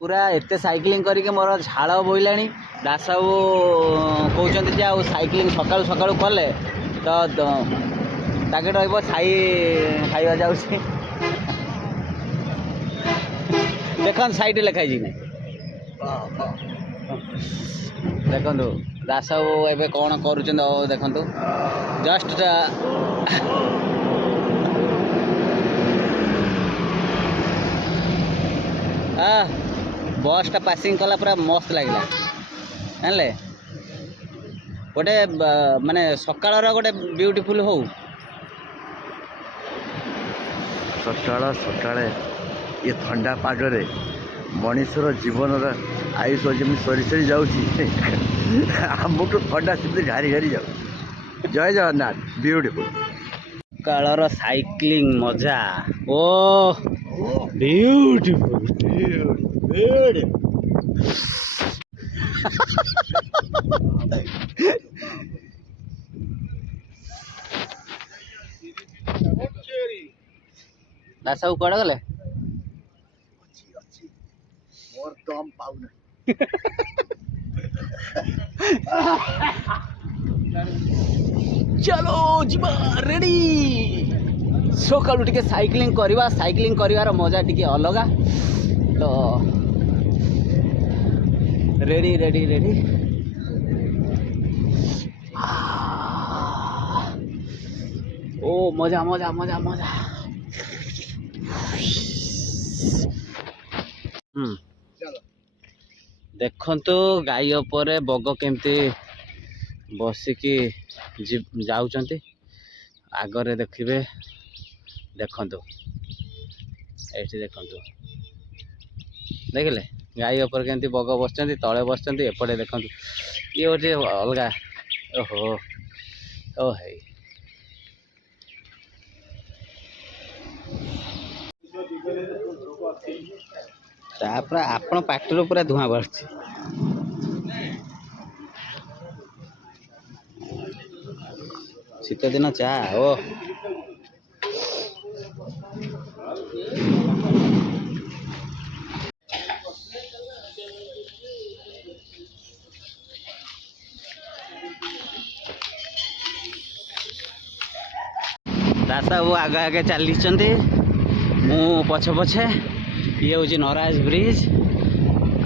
पूरा एत साइक्लिंग करके मोर झाड़ बोइलाणी दास बाबू कहते जे आउ साइक्लिंग सकाळु सकाळु कले तो ताके रहिबो छाई खाइबा जाउछि देखन साइड लिखाई जी देखु दास बाबू एबे कौन करुछन देखु जस्ट बसटा पासिंग कला पूरा मस्त लगे जानले गोटे माने सकाळ गोटे ब्यूटीफुल हो सकाळ सकाळे ये ठंडा पागरे मनीषर जीवन आयुष जमी सरी सरी जाऊँगी आमको ठंडा से घारी घारी जाऊ जय जगन्नाथ ब्यूटीफुल कालर साइक्लिंग मजा ओ ब्यूटीफुल दास बाबू कड़े गले मोर दम पाउना चलो जीवा रेडी सकाळु टिके साइक्लिंग करवा साइक्लिंग करिवार मजा टिके अलगा तो रेडी रेडी रेडी ओ मजा मजा मजा मजा देखंतु गाई उपरे बग केमती बसिकी जाउचंती आगरे देखिबे देखंतु एठी देखंतु देखले गाई ऊपर केमती बग बसचंती तळे बसचंती एपटे देखंतु ये होचे अलगा ओहो ओ हे तापर आपण पाटरो पूरा धुआं बाहरछि शीत दिन चा ओ दास बाबू आगे आगे चली मु पछे पछे ये हूँ नराज ब्रिज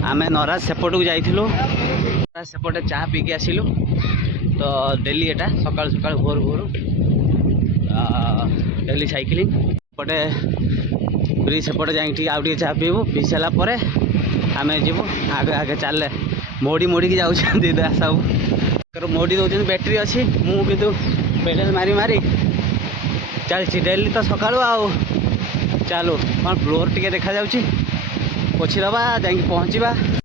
आमे नराज सेपट को जाइलु सेपटे चा पीकी आसिलु तो डेली एटा सकाल सकाल भोर भोर डेली साइक्लिंग पटे ब्रिज सेपटे जाइए आउ चा पीबू पी सारापर आम जीवु आगे आगे चले मोड़ी मोड़ी की जाऊँ दास बाबू मोड़ी दौरान बैटेरी अच्छी मुझे पेडल मारी मारी चलती डेली तो सकाळु आउ चलो कौन फ्लोर टिके देखा जाउची पोछी दबा जाइए पहुँचवा।